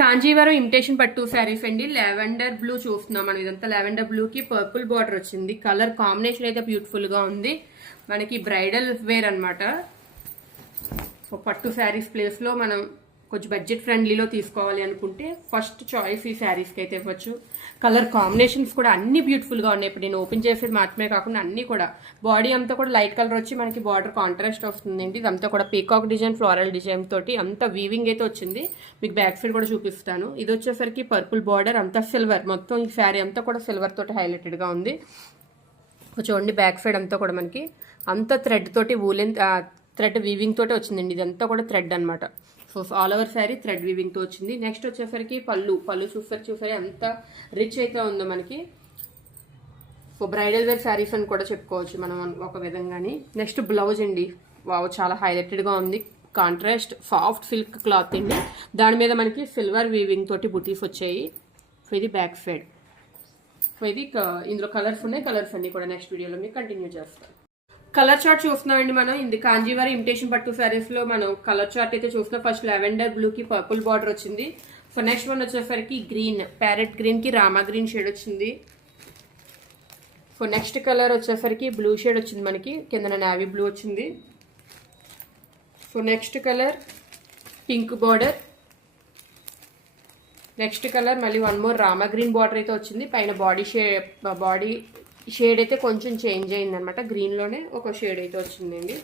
Kanjeevaram imitation పట్టు శారీస్ అండి. Lavender blue చూస్తున్నాం మనం. ఇదంతా లావెండర్ బ్లూ కి పర్పుల్ బార్డర్ వచ్చింది. కలర్ కాంబినేషన్ అయితే బ్యూటిఫుల్ గా ఉంది. మనకి బ్రైడల్ వేర్ అనమాట. పట్టు శారీస్ ప్లేస్ లో మనం కొంచెం బడ్జెట్ ఫ్రెండ్లీలో తీసుకోవాలి అనుకుంటే ఫస్ట్ చాయిస్ ఈ శారీస్కి అయితే ఇవ్వచ్చు. కలర్ కాంబినేషన్స్ కూడా అన్ని బ్యూటిఫుల్గా ఉన్నాయి. ఇప్పుడు నేను ఓపెన్ చేసేది మాత్రమే కాకుండా అన్ని కూడా బాడీ అంతా కూడా లైట్ కలర్ వచ్చి మనకి బార్డర్ కాంట్రాస్ట్ వస్తుందండి. ఇదంతా కూడా పీకాక్ డిజైన్ ఫ్లోరల్ డిజైన్ తోటి అంతా వీవింగ్ అయితే వచ్చింది. మీకు బ్యాక్ సైడ్ కూడా చూపిస్తాను. ఇది వచ్చేసరికి పర్పుల్ బార్డర్ అంతా సిల్వర్, మొత్తం ఈ శారీ అంతా కూడా సిల్వర్ తోటి హైలైటెడ్గా ఉంది. చూడండి బ్యాక్ సైడ్ అంతా కూడా మనకి అంతా థ్రెడ్ తోటి వూలెన్ థ్రెడ్ వీవింగ్ తోటి వచ్చిందండి. ఇదంతా కూడా థ్రెడ్ అనమాట. So all over sari thread weaving తో వచ్చింది. నెక్స్ట్ వచ్చేసరికి పళ్ళు చూసారి అంత రిచ్ అయితే ఉందో మనకి. సో బ్రైడల్ వేర్ శారీస్ అని కూడా చెప్పుకోవచ్చు మనం ఒక విధంగాని. నెక్స్ట్ బ్లౌజ్ అండి. వావ్, చాలా హైలైటెడ్ గా ఉంది. కాంట్రాస్ట్ సాఫ్ట్ సిల్క్ క్లాత్ అండి. దాని మీద మనకి సిల్వర్ వీవింగ్ తోటి బుటీస్ వచ్చాయి. సో ఇది బ్యాక్ సైడ్. సో ఇది ఇందులో కలర్స్ ఉన్నాయి. కలర్స్ అన్ని కూడా నెక్స్ట్ వీడియోలో మీకు కంటిన్యూ చేస్తాం. కలర్ చార్ట్ చూస్తున్నామండి మనం. ఇది కాంజీవరం ఇమిటేషన్ పట్టు శారీస్ లో మనం కలర్ చార్ట్ అయితే చూస్తున్నాం. ఫస్ట్ లావెండర్ బ్లూ కి పర్పుల్ బార్డర్ వచ్చింది. సో నెక్స్ట్ వన్ వచ్చేసరికి గ్రీన్, ప్యారెట్ గ్రీన్ కి రామా గ్రీన్ షేడ్ వచ్చింది. సో నెక్స్ట్ కలర్ వచ్చేసరికి బ్లూ షేడ్ వచ్చింది మనకి, కింద నావీ బ్లూ వచ్చింది. So next colour pink border. Next colour మళ్ళీ one more Rama green border అయితే వచ్చింది. పైన బాడీ షేడ్ అయితే కొంచెం చేంజ్ అయింది అనమాట. గ్రీన్లోనే ఒక షేడ్ అయితే వచ్చిందండి.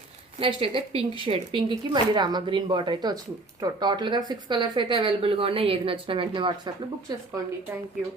నెక్స్ట్ అయితే పింక్ షేడ్, పింక్కి మళ్ళీ రామా గ్రీన్ బార్డర్ అయితే వచ్చింది. టోటల్గా 6 కలర్స్ అయితే అవైలబుల్గా ఉన్నాయి. ఏది నచ్చిన వెంటనే వాట్సాప్లో బుక్ చేసుకోండి. Thank you.